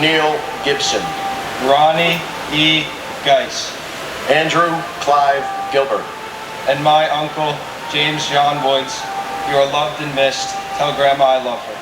Neil Gibson, Ronnie E. Geis, Andrew Clive Gilbert, and my uncle, James John Woods. You are loved and missed. Tell Grandma I love her.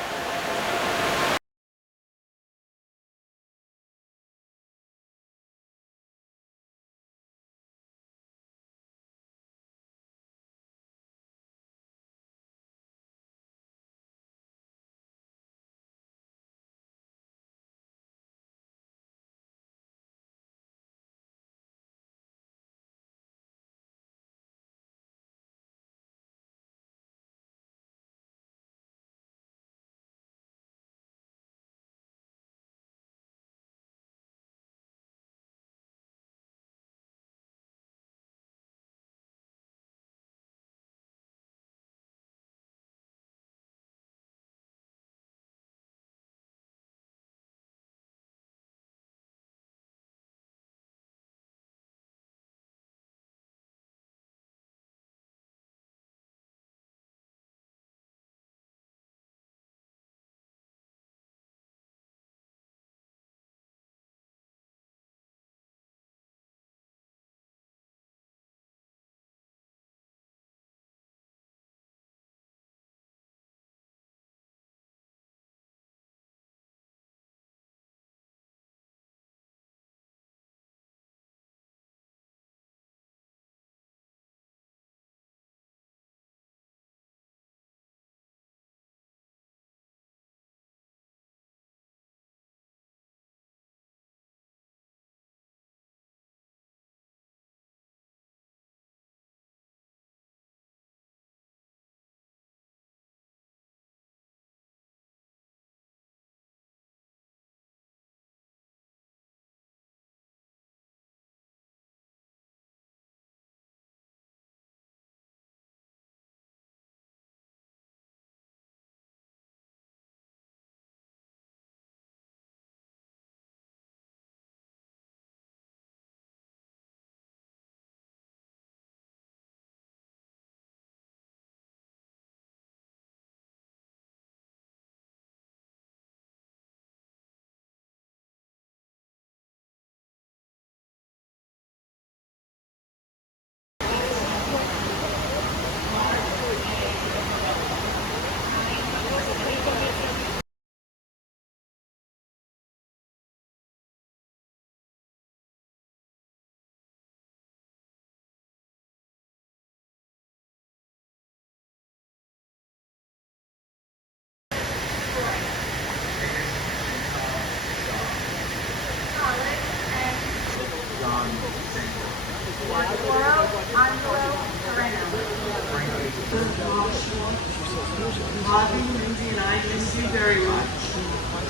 Bobby, Lindsay, and I miss you very much.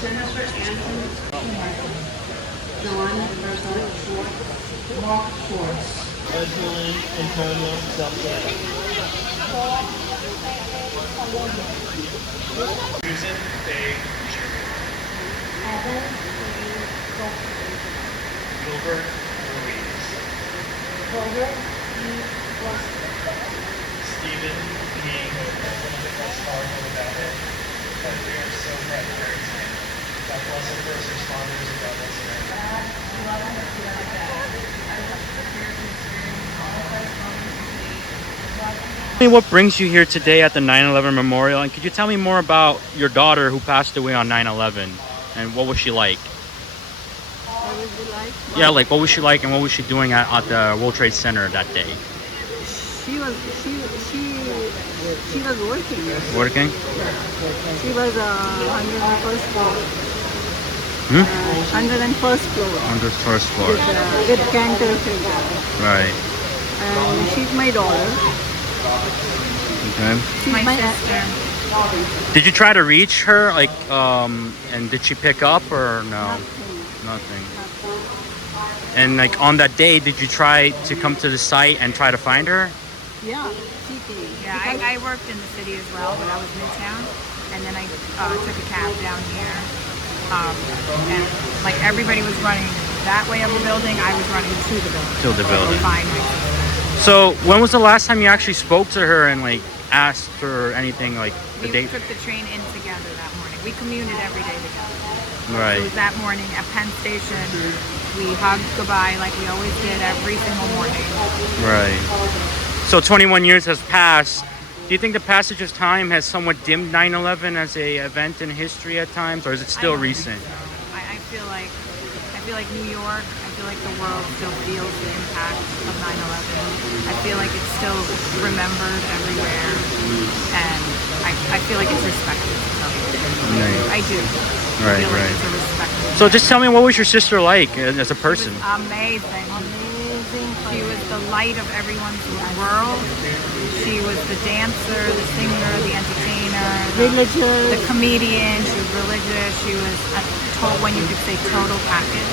Jennifer, Anthony, John, Mark Schwartz. Evelyn, Antonio, Zelda. Susan Faye Jr. Evan Gilbert Louise. Robert E. West. Stephen being a bit less powerful about it, but we are so glad to hear his name. God bless the first responders and God bless America. Tell me what brings you here today at the 9/11 Memorial, and could you tell me more about your daughter who passed away on 9/11, and what was she like? What would you like? Yeah, like what was she like, and what was she doing at the World Trade Center that day? She was working. Working? She was 101st floor. 101st floor. On the first floor. With cancer figure. Right. And she's my daughter. Okay. She's my sister. Did you try to reach her, like, and did she pick up or no? Nothing. And like on that day, did you try to come to the site and try to find her? Yeah, she came. Yeah, I worked in the city as well, but I was midtown, and then I took a cab down here, And like everybody was running that way of the building, I was running to the building. To the building. To find my sister. So when was the last time you actually spoke to her and like asked her anything, like the We date? took the train in together that morning. We commuted every day together. Right. It was that morning at Penn Station. We hugged goodbye like we always did every single morning. Right. So 21 years has passed. Do you think the passage of time has somewhat dimmed 9/11 as a event in history at times, or is it still I don't recent? think so. I feel like New York, I feel like the world still feels the impact of 9/11. I feel like it's still remembered everywhere, and I feel like it's respected. Right. I do. Right, I feel like right. it's a respected. So just tell me, what was your sister like as a person? She was amazing. She was the light of everyone's world. She was the dancer, the singer, the entertainer, the comedian. She was religious. She was when you could say total package.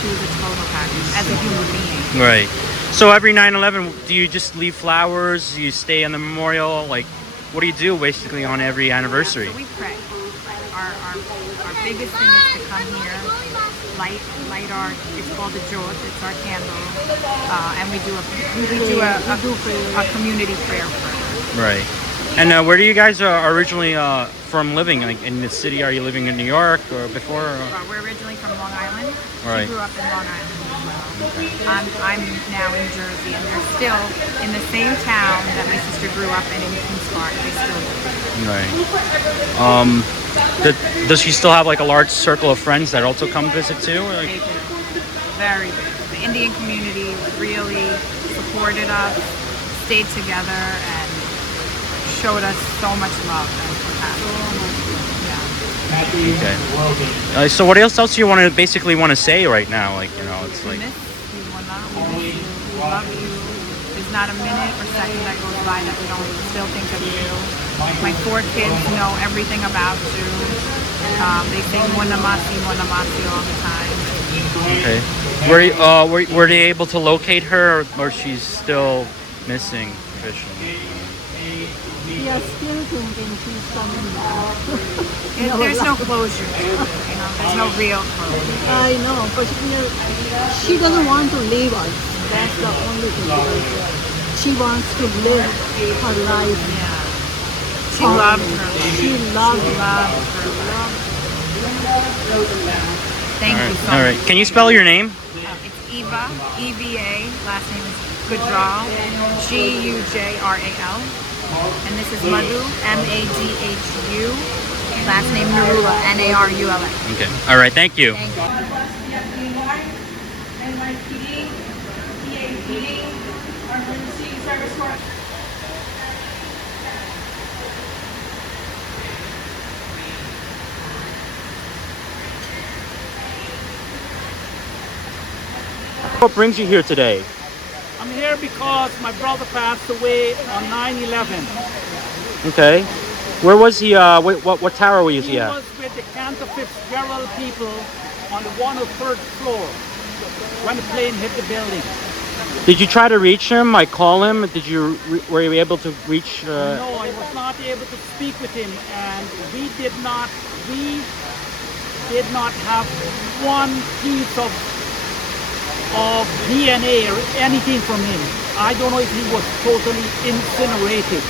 She was a total package as a human being. Right. So every 9/11, do you just leave flowers? Do you stay on the memorial? Like, what do you do basically on every anniversary? So we pray. Our biggest thing is to come here, light our. It's called the jot. It's our candle, and we do a community prayer for her. Right. And where do you guys originally from living? Like in the city? Are you living in New York or before? Or? We're originally from Long Island. Right. She grew up in Long Island as well. I'm now in Jersey, and they're still in the same town that my sister grew up in Kings Park. They still live. Right. Does she still have like a large circle of friends that also come visit too? Or like... They do. Very big. The Indian community really supported us, stayed together, and showed us so much love and compassion. Yeah. Okay. So what else do you want to say right now? Like, you know, it's like. We miss you, Mona. We miss you. We love you. There's not a minute or second that goes by that we don't still think of you. My 4 kids know everything about you. They say Mona Masi all the time. Okay. Were they able to locate her, or she's still missing officially? We are still thinking she's coming back. There's no closure. There's no real closure. I know, but she doesn't want to leave us. That's the only thing. She wants to live her life. Yeah. She loved her. She loved her. Thank you so much. All right. Can you spell your name? It's Eva, E-V-A. Last name is Gujral, Gujral. And this is Madhu, M-A-D-H-U. Last name Narula, N-A-R-U-L-A. Okay. All right. Thank you. Thank you. NYPD, PAPD, our emergency service corps. What brings you here today? I'm here because my brother passed away on 9/11. Okay. Where was he? What tower was he He at? was with the Cantor Fitzgerald people on the 103rd floor when the plane hit the building. Did you try to reach him? Like call him? Were you able to reach? No, I was not able to speak with him, and we did not have one piece of DNA or anything from him. I don't know if he was totally incinerated.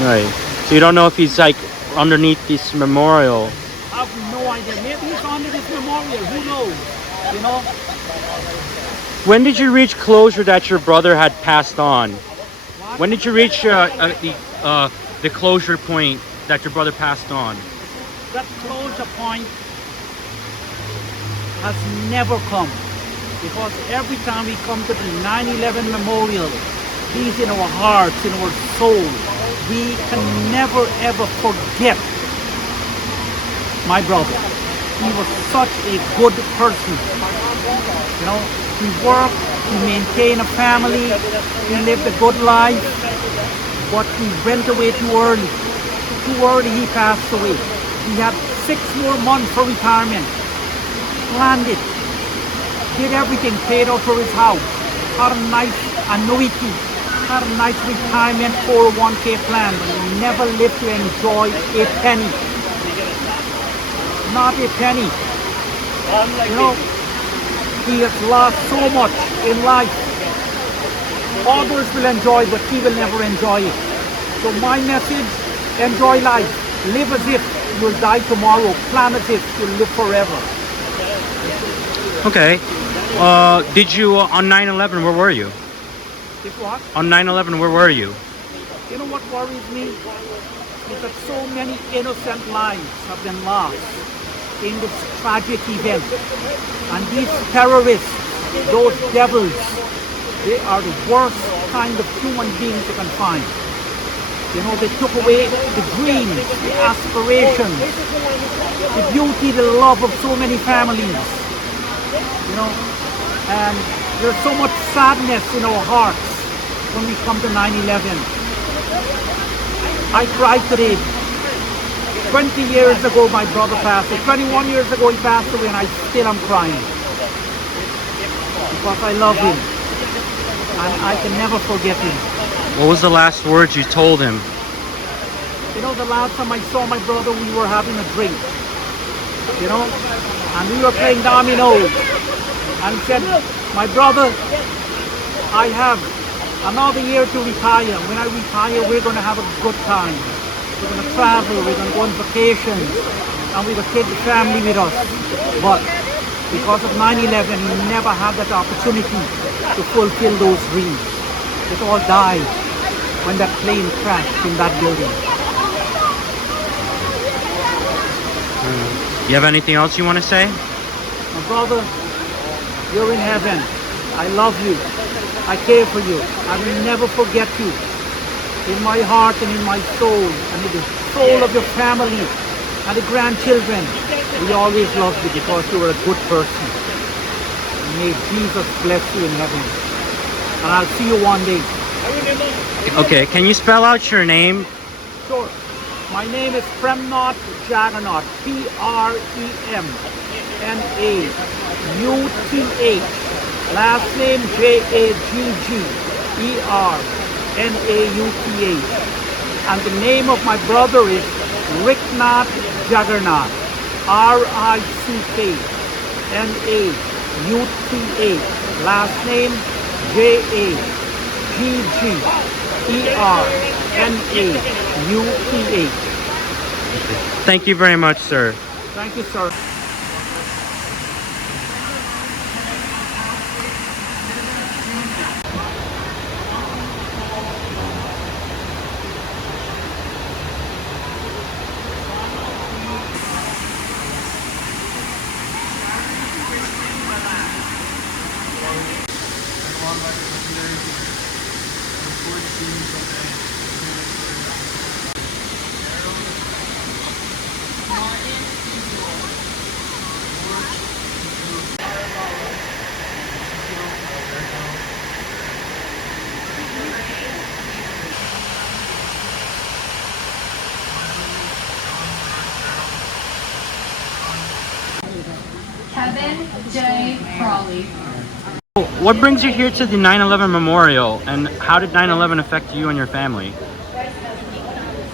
Right. So you don't know if he's like underneath this memorial. I have no idea. Maybe he's under this memorial. Who knows? You know? When did you reach closure that your brother had passed on? What? When did you reach the closure point that your brother passed on? That closure point has never come. Because every time we come to the 9/11 memorial, he's in our hearts, in our soul. We can never ever forget my brother. He was such a good person. You know, he worked, he maintained a family, he lived a good life, but he went away too early. Too early he passed away. He had 6 more months for retirement. Planned it. Did everything, paid out for his house, had a nice annuity, had a nice retirement 401k plan, but he never lived to enjoy a penny. not a penny. You know, he has lost so much in life. Others will enjoy, but he will never enjoy it. So my message, enjoy life. Live as if you'll die tomorrow. Plan as if you'll live forever. Okay. Did you, on 9/11, where were you? If what? On 9/11, where were you? You know what worries me? Is that so many innocent lives have been lost in this tragic event. And these terrorists, those devils, they are the worst kind of human beings you can find. You know, they took away the dreams, the aspirations, the beauty, the love of so many families. You know, and there's so much sadness in our hearts when we come to 9/11. I cried today. 20 years ago my brother passed away. 21 years ago he passed away, and I still am crying. Because I love him. And I can never forget him. What was the last words you told him? You know, the last time I saw my brother, we were having a drink. You know, and we were playing dominoes. And he said, my brother, I have another year to retire. When I retire, we're going to have a good time. We're going to travel, we're going to go on vacations, and we're going to take the family with us. But because of 9/11, he never had that opportunity to fulfill those dreams. It all died when that plane crashed in that building. You have anything else you want to say? My brother, you're in heaven. I love you. I care for you. I will never forget you. In my heart and in my soul, and in the soul of your family and the grandchildren, we always loved you because you were a good person. May Jesus bless you in heaven. And I'll see you one day. Okay, can you spell out your name? Sure. My name is Premnath Jaggernath. Premnath. Last name Jaggernath. And the name of my brother is Ricknath Jaggernath. Ricknath. Last name Jaggernath. Thank you very much, sir. Thank you, sir. Kevin J. Crawley. What brings you here to the 9/11 memorial, and how did 9/11 affect you and your family?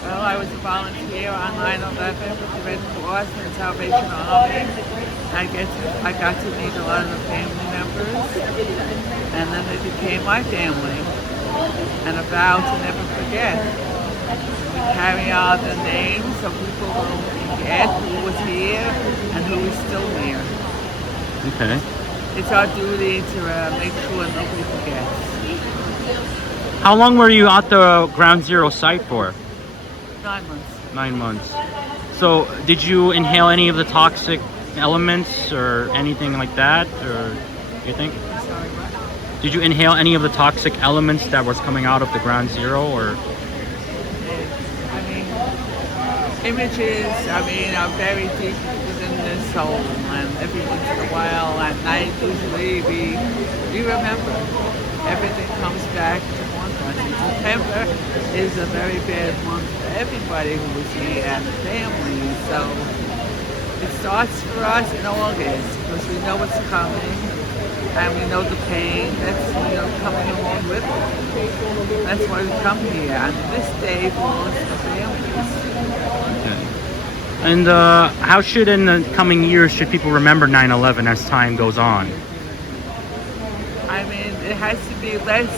Well, I was a volunteer on 9/11 with the Red Cross and Salvation Army. I got to meet a lot of the family members, and then they became my family, and a vow to never forget. We carry on the names so people don't forget who was here and who is still here. Okay. It's our duty to make sure nobody forgets. How long were you at the Ground Zero site for? 9 months. 9 months. So, did you inhale any of the toxic elements or anything like that, or you think? Sorry, what? Did you inhale any of the toxic elements that was coming out of the Ground Zero, or? I mean, images, are very deep within the soul, and every once in a while at night, usually we remember. Everything comes back to one us. September is a very bad month for everybody who was here and the family, so it starts for us in August because we know what's coming and we know the pain that's coming along with it. That's why we come here, and this day belongs to families. Okay. And how should, in the coming years, should people remember 9/11 as time goes on? I mean, it has to be less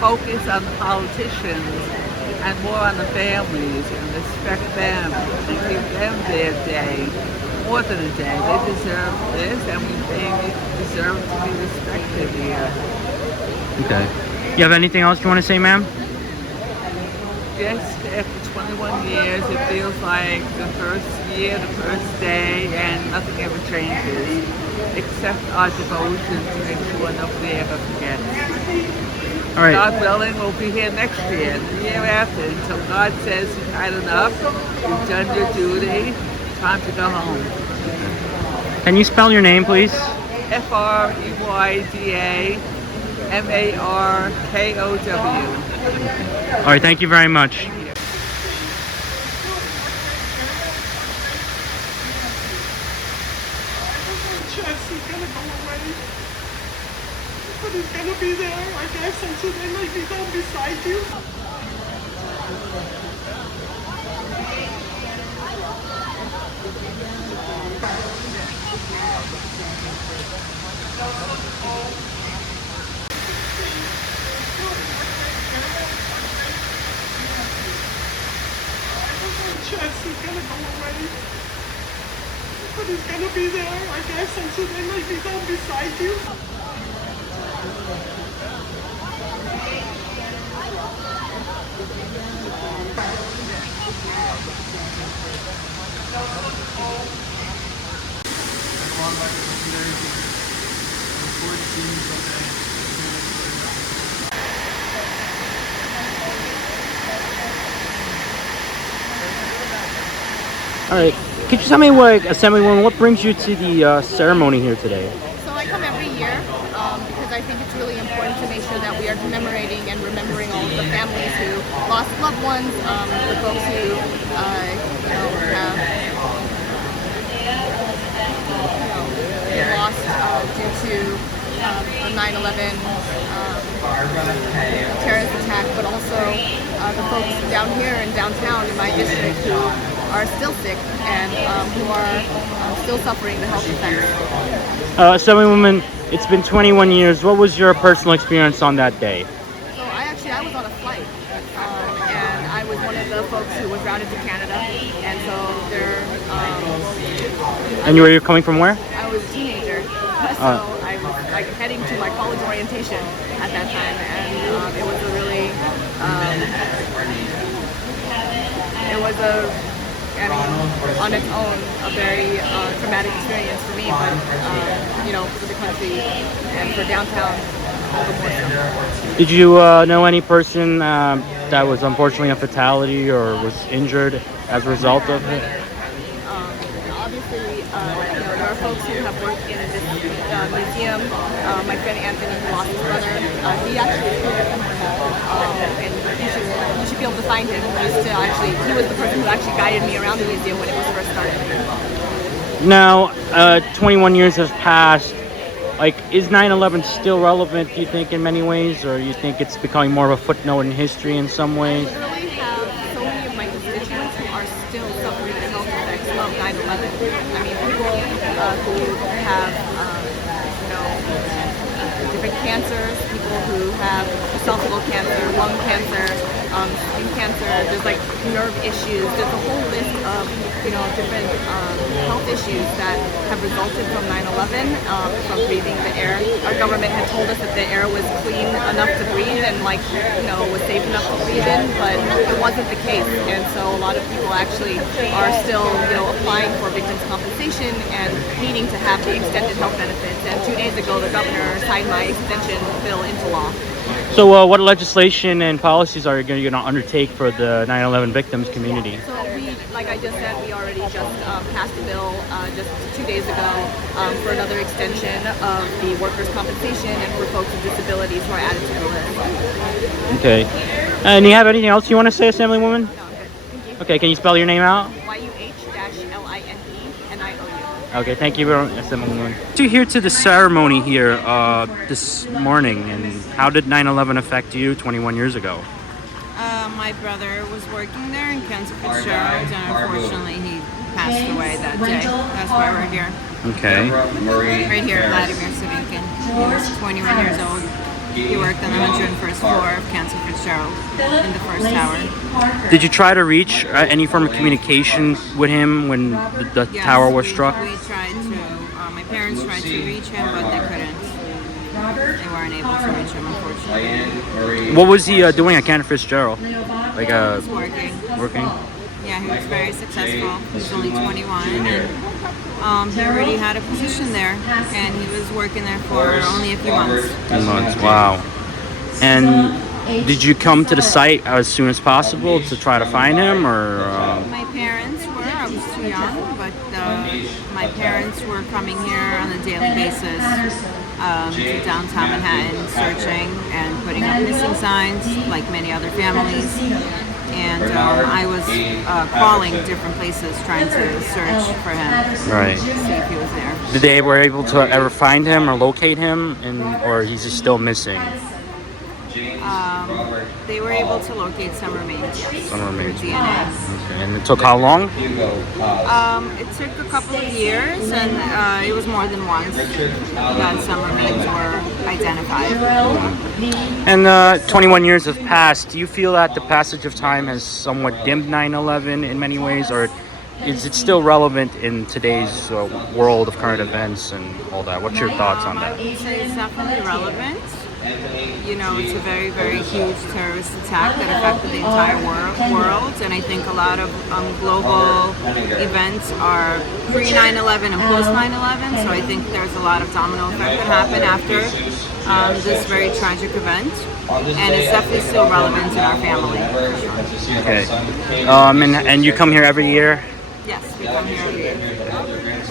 focus on the politicians and more on the families and respect them and give them their day, more than a day. They deserve this, and they deserve to be respected here. Okay. You have anything else you want to say, ma'am? Yes, after 21 years, it feels like the first year, the first day, and nothing ever changes, except our devotion to make sure nobody ever forgets. All right. God willing, we'll be here next year, and the year after, until God says you've had enough, you've done your duty, time to go home. Can you spell your name, please? FREYDAMARKOW. All right, thank you very much. Chance he's gonna go away. But he's gonna be there, I guess, until they lay me down beside you. Chance he's gonna go away. But he's gonna be there, I guess, until they lay me down beside you. All right. Could you tell me, Assemblywoman, what brings you to the ceremony here today? So I come every year because I think it's really important to make sure that we are commemorating and remembering all of the families who lost loved ones, the folks who have been lost due to the 9/11 terrorist attack, but also the folks down here in downtown in my district who are still sick and who are still suffering the health effects. Assemblywoman, it's been 21 years. What was your personal experience on that day? So I was on a flight, and I was one of the folks who was routed to Canada, and so there. And you were coming from where? I was a teenager, so I was like heading to my college orientation at that time, and it was a really, on its own, a very traumatic experience for me, but for the country and for downtown, all the more so. Did you know any person that was unfortunately a fatality or was injured as a result of it? Obviously, there are folks who have worked in this museum. My friend Anthony, who lost his brother, he actually and you should be able to find him. He was the person who actually guided me around the museum when it was first started. Now, 21 years has passed. Like, is 9/11 still relevant, do you think, in many ways? Or you think it's becoming more of a footnote in history in some ways? I literally have so many of my constituents who are still suffering the health effects of 9/11. I mean, people who have, different cancers, people who have esophageal cancer, lung cancer, skin cancer, there's like nerve issues, there's a whole list of, different health issues that have resulted from 9/11, from breathing the air. Our government had told us that the air was clean enough to breathe and was safe enough to breathe in, but it wasn't the case. And so a lot of people actually are still, applying for victims' compensation and needing to have the extended health benefits. And 2 days ago, the governor signed my extension bill into law. So what legislation and policies are you going to undertake for the 9/11 victims community? So like I just said, we already just passed a bill just 2 days ago for another extension of the workers' compensation and for folks with disabilities who are added to the list. Okay. And you have anything else you want to say, Assemblywoman? No, I'm good. Thank you. Okay, can you spell your name out? YUH-LINENIOU. Okay, thank you very much, Assemblywoman. You're here to the ceremony here this morning, and how did 9/11 affect you 21 years ago? My brother was working there in Cancer Fitzgerald, and unfortunately he passed away that day. That's why we're here. Okay. Right here, Vladimir Savinkin. He was 21 years old. He worked on the 101st floor of Cancer Fitzgerald in the first tower. Did you try to reach any form of communication with him when the tower was struck? We tried to. My parents tried to reach him, but they couldn't. They weren't able to reach him, unfortunately. What was he doing at Cantor Fitzgerald? Like He was working. working? Yeah, he was very successful. He was only 21, and he already had a position there, and he was working there for only a few months. 2 months. Wow. And did you come to the site as soon as possible to try to find him, or? My parents were. I was too young, but my parents were coming here on a daily basis to downtown Manhattan, searching and putting up missing signs, like many other families. And I was calling different places trying to search for him, Right. to see if he was there. Did they were able to ever find him or locate him, or he's just still missing? They were able to locate some remains, yes. Some remains. Through DNA. Okay. And it took how long? It took a couple of years, and it was more than once that some remains were identified. And 21 years have passed. Do you feel that the passage of time has somewhat dimmed 9/11 in many ways, or is it still relevant in today's world of current events and all that? What's your thoughts on that? I would say it's definitely relevant. You know, it's a very, very huge terrorist attack that affected the entire world, and I think a lot of global events are pre-9/11 and post-9/11, so I think there's a lot of domino effect that happened after this very tragic event, and it's definitely still relevant in our family. Okay. And you come here every year? Yes, we come here every year.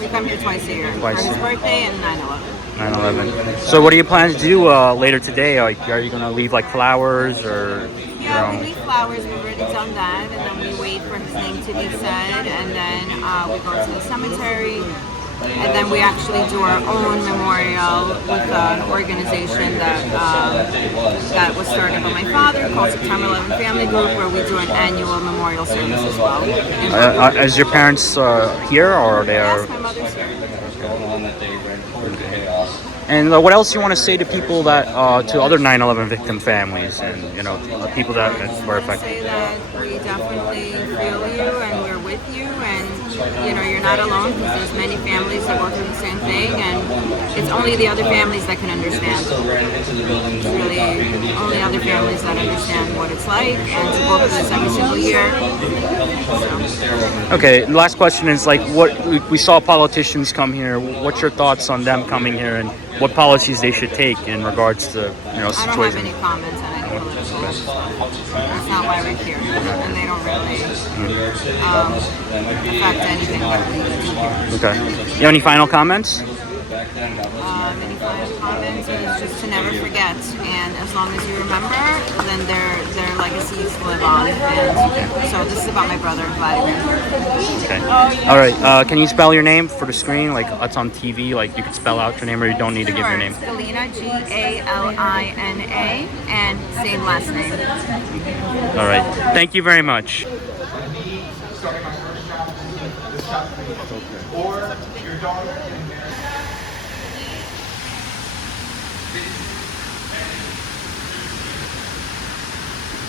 We come here twice a year, for his birthday and 9/11. 9/11. So what do you plan to do later today? Are you going to leave like flowers or? Yeah, we leave flowers. We've already done that, and then we wait for his name to be said, and then we go to the cemetery, and then we actually do our own memorial with an organization that was started by my father called September 11 Family Group, where we do an annual memorial service as well. Is your parents here, or they are? Yes, my mother's here. And what else you want to say to people that, to other 9/11 victim families, and people that were affected? Say that we definitely feel you, and we're with you, and you're not alone, because there's many families that go through the same thing, and it's only the other families that can understand. It's really only other families that understand what it's like, and to go through this every single year. Okay, last question is what we saw politicians come here. What's your thoughts on them coming here, and what policies they should take in regards to I don't have situation? any comments on any political. That's not why we're here, and they don't really affect anything that we do here. Okay. You have any final comments? Any final comments is just to never forget, and as long as you remember, then their legacies live on. And so this is about my brother Vladimir. Okay. All right. Can you spell your name for the screen? Like it's on TV. Like you can spell out your name, or you don't need to give your name. Galina, Galina, and same last name. All right. Thank you very much. Or your daughter